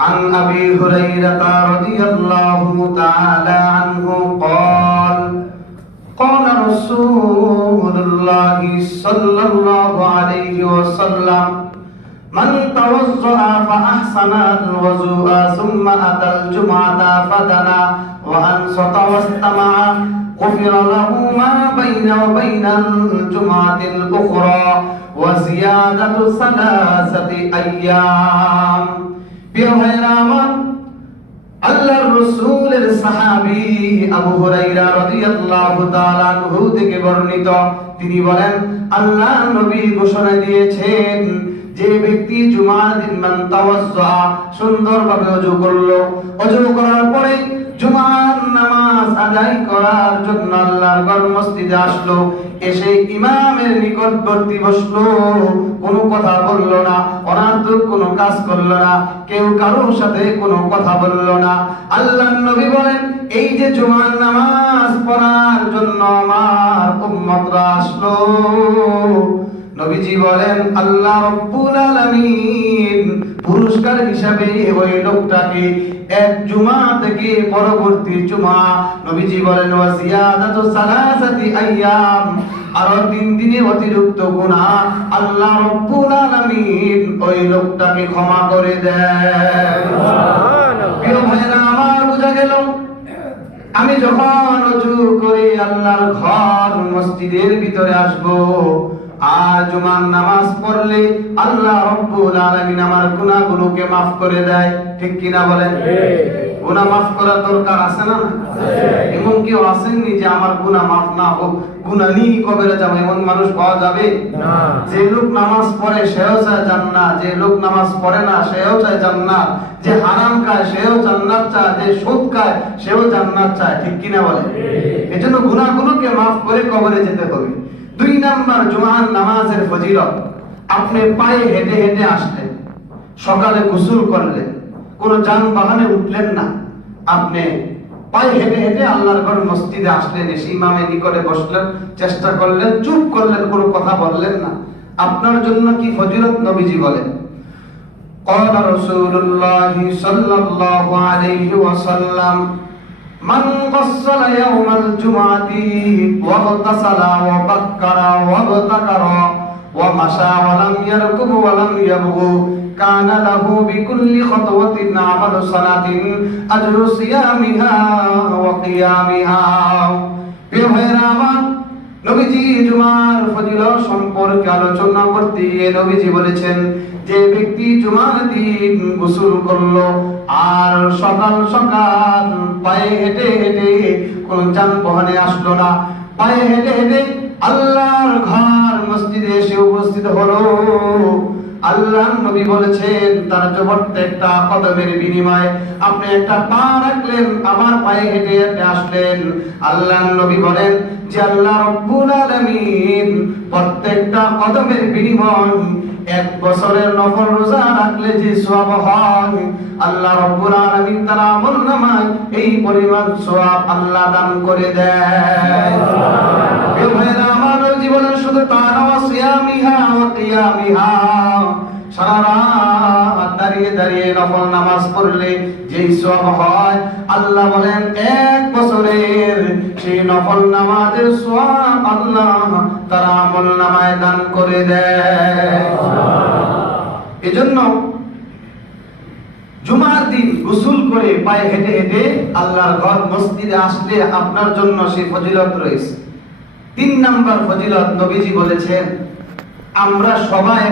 عن أبي هريرة رضي الله تعالى عنه قال قال رسول الله صلى الله عليه وسلم من توضأ فأحسن الوضوء ثم أتى الجمعة فدنا وأنصت واستمع غفر له ما بين وبين الجمعة الأخرى وزيادة 3 أيام. প্রিয় ভাইরা আমার, আল্লাহর রাসূলের সাহাবী আবু হুরায়রা রাদিয়াল্লাহু তাআলা আনহু থেকে বর্ণিত, তিনি বলেন আল্লাহর নবী ঘোষণা দিয়েছেন, যে ব্যক্তি জুমার দিন মান তাওয়াজ্জা সুন্দরভাবে ওযু করলো, ওযু করার পরে জুমার নামাজ আদায় করার জন্য আল্লাহর ঘর মসজিদে আসলো, এসে ইমামের নিকটবর্তী বসলো, কোনো কথা বললো না, অনার্থক কোনো কাজ করলো না, কেউ কারোর সাথে কোনো কথা বললো না। আল্লাহর নবী বলেন, এই যে জুমার নামাজ পড়ার জন্য আমার উম্মতরা আসলো, নবীজি বলেন আল্লাহ রাব্বুল আলামিন পুরস্কার হিসাবে ওই লোকটাকে এক জুমা থেকে পরবর্তী জুমা, নবীজি বলেন ওয়া জিয়াদাতু 3 আইয়াম, আরো 3 দিনে অতিরিক্ত গুনাহ আল্লাহ রাব্বুল আলামিন ওই লোকটাকে ক্ষমা করে দেন। সুবহানাল্লাহ। প্রিয় ভাইরা আমার, বোঝা গেল আমি যখন ওযু করে আল্লাহর ঘর মসজিদের ভিতরে আসবো আর জুমার নামাজ পড়লে আল্লাহ রাব্বুল আলামিন আমার গুনাহগুলোকে maaf করে দেয়, ঠিক কি না বলেন? গুনাহ maaf করার দরকার আছে না? এমন কেউ আসেননি যে আমার গুনাহ maaf না হোক, গুনাহ নিয়ে কবরে যাবে, এমন মানুষ পাওয়া যাবে না। যে লোক নামাজ পড়ে সেও চায় জান্নাত, যে লোক নামাজ পড়ে না সেও চায় জান্নাত, যে হারাম খায় সেও জান্নাত চায়, যে সুদ খায় সেও জান্নাত চায়, ঠিক কি না বলেন? এজন্য গুনাহগুলোকে maaf করে কবরে যেতে হবে। 2 নাম্বার জুমার নামাজের ফজিলত, আপনি পায়ে হেঁটে হেঁটে আসলেন, সকালে গোসল করলেন, কোন যানবাহনে উঠলেন না, আপনি পায়ে হেঁটে হেঁটে আল্লাহর ঘর মসজিদে আসলেন, এসে ইমামের নিকটে বসলেন, চেষ্টা করলেন, চুপ করলেন, কোনো কথা বললেন না, আপনার জন্য কি ফজিলত নবীজি বলেন قال رسول الله صلى الله عليه وسلم من غسل يوم الجمعة واغتسل وبكر وابتكر ومشى ولم يركب ولم يبغ كان له بكل خطوة عمل سنة أجر صيامها وقيامها. প্রিয় ভাইরা আমার, নবীজি জুমার ফজিলত সম্পর্কে আলোচনা করতে গিয়ে নবীজি বলেছেন, যে ব্যক্তি জুমার দিন গোসল করলো আর সকাল সকাল পায়ে হেঁটে হেঁটে কোন যানবাহনে আসলো না, পায়ে হেঁটে হেঁটে আল্লাহর ঘর মসজিদে এসে উপস্থিত হলো, আল্লাহর নবী বলেছেন তার প্রত্যেকটা কদমের বিনিময়ে আপনি একটা পা রাখলেন, আমার পায়ে হেঁটে হেঁটে আসলেন, আল্লাহর নবী বলেন যে আল্লাহ রাব্বুল আলামিন প্রত্যেকটা কদমের বিনিময়ে 1 বছরের নফল রোজা রাখলে যে সওয়াব হয়, আল্লাহ রাব্বুল আলামিন তার আমলনামায় এই পরিমাণ সওয়াব আল্লাহ দান করে দেয়। সুবহানাল্লাহ। আমার জীবনের শুধু তা নয়, সিয়ামিহা ওয়া কিয়ামিহা, সারা রাত দাঁড়িয়ে দাঁড়িয়ে নফল নামাজ পড়লে যেই সওয়াব হয়, আল্লাহ বলেন 1 বছরের সেই নফল নামাজের সওয়াব আল্লাহ তার আমলনামায় দান করে দেয়। এজন্য জুমার দিন গোসল করে পায়ে হেঁটে হেঁটে আল্লাহর ঘর মসজিদে আসলে আপনার জন্য সেই ফজিলত রয়েছে। 3 নাম্বার ফজিলত, নবীজি বলেছেন আমরা সবাই